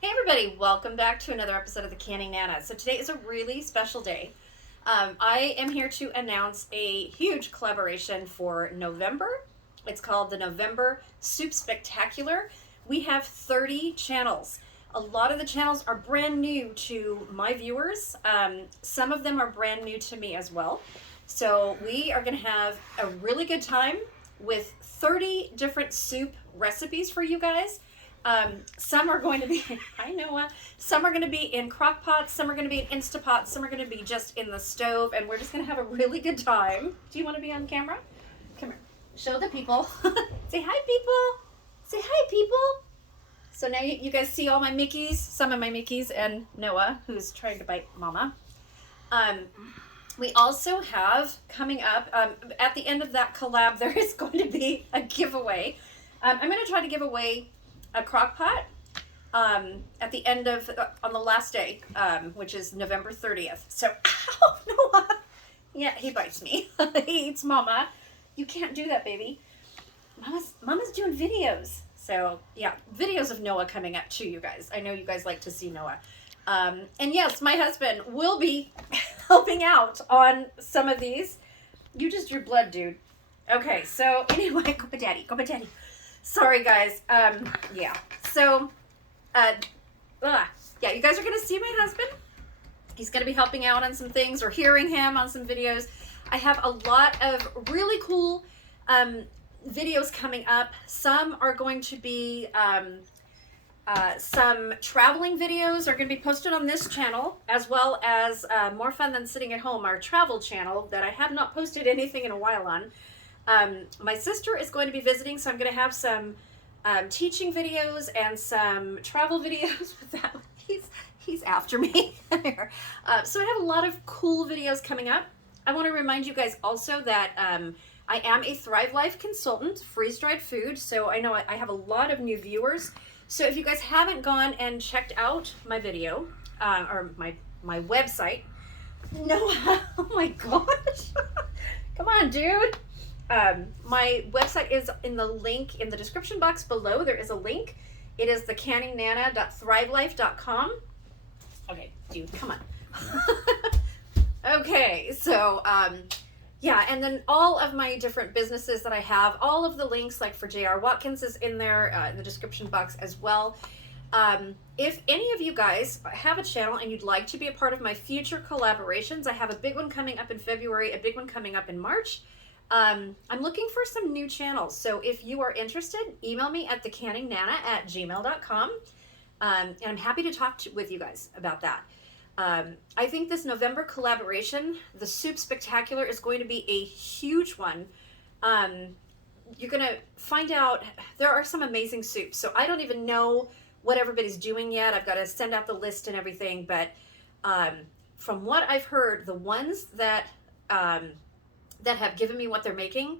Hey everybody, welcome back to another episode of the Canning Nana. So today is a really special day. I am here to announce a huge collaboration for November. It's called the November Soup Spectacular. We have 30 channels. A lot of the channels are brand new to my viewers. Some of them are brand new to me as well. So we are going to have a really good time with 30 different soup recipes for you guys. Some are going to be, I know, some are going to be in crock pots, some are going to be in Instapots, some are going to be just in the stove, and we're just going to have a really good time. Do you want to be on camera? Come here. Show the people. Say hi, people. Say hi, people. So now you guys see all my Mickeys, some of my Mickeys, and Noah, who's trying to bite Mama. We also have coming up, at the end of that collab, there is going to be a giveaway. I'm going to try to give away a crock pot at the end of, on the last day, which is November 30th. So, ow, Noah. Yeah, he bites me. He eats Mama. You can't do that, baby. Mama's doing videos. So, yeah, videos of Noah coming up too, you guys. I know you guys like to see Noah. And yes, my husband will be helping out on some of these. You just drew blood, dude. Okay, so anyway, go by daddy, go by daddy. Sorry, guys. Yeah. So, yeah, you guys are going to see my husband. He's going to be helping out on some things or hearing him on some videos. I have a lot of really cool videos coming up. Some are going to be, some traveling videos are going to be posted on this channel, as well as More Fun Than Sitting at Home, our travel channel that I have not posted anything in a while on. My sister is going to be visiting, so I'm going to have some teaching videos and some travel videos with that. He's after me. So I have a lot of cool videos coming up. I want to remind you guys also that I am a Thrive Life consultant, freeze-dried food, so I know I have a lot of new viewers. So if you guys haven't gone and checked out my video, or my website, no, oh my gosh, come on, dude. My website is in the link in the description box below. There is a link. It is thecanningnana.thrivelife.com. Okay, dude, come on. Okay, so, yeah, and then all of my different businesses that I have, all of the links, like for JR Watkins is in there, in the description box as well. If any of you guys have a channel and you'd like to be a part of my future collaborations, I have a big one coming up in February, a big one coming up in March. I'm looking for some new channels, so if you are interested, email me at thecanningnana@gmail.com, and I'm happy to talk with you guys about that. I think this November collaboration, the Soup Spectacular, is going to be a huge one. You're going to find out there are some amazing soups, so I don't even know what everybody's doing yet. I've got to send out the list and everything, but from what I've heard, the ones that have given me what they're making,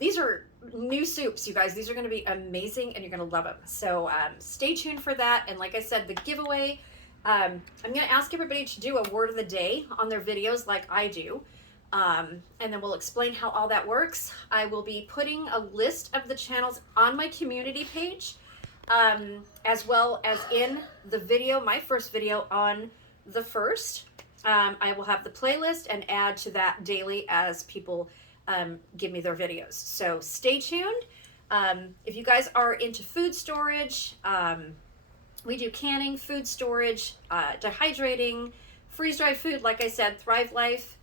these are new soups, you guys. These are going to be amazing and you're going to love them. So stay tuned for that. And like I said, the giveaway, I'm going to ask everybody to do a word of the day on their videos like I do. And then we'll explain how all that works. I will be putting a list of the channels on my community page, as well as in the video, my first video on the 1st. I will have the playlist and add to that daily as people give me their videos. So stay tuned. If you guys are into food storage, we do canning, food storage, dehydrating, freeze-dried food, like I said, Thrive Life.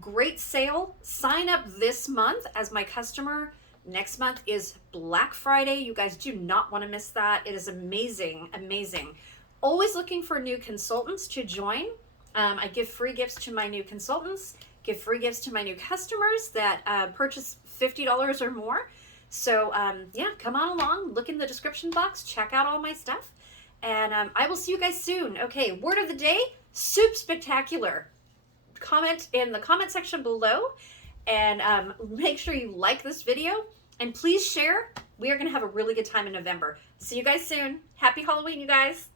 Great sale. Sign up this month as my customer. Next month is Black Friday. You guys do not want to miss that. It is amazing, amazing. Always looking for new consultants to join. I give free gifts to my new consultants, give free gifts to my new customers that purchase $50 or more. So yeah, come on along, look in the description box, check out all my stuff, and I will see you guys soon. Okay, word of the day, Soup Spectacular. Comment in the comment section below, and make sure you like this video, and please share. We are going to have a really good time in November. See you guys soon. Happy Halloween, you guys.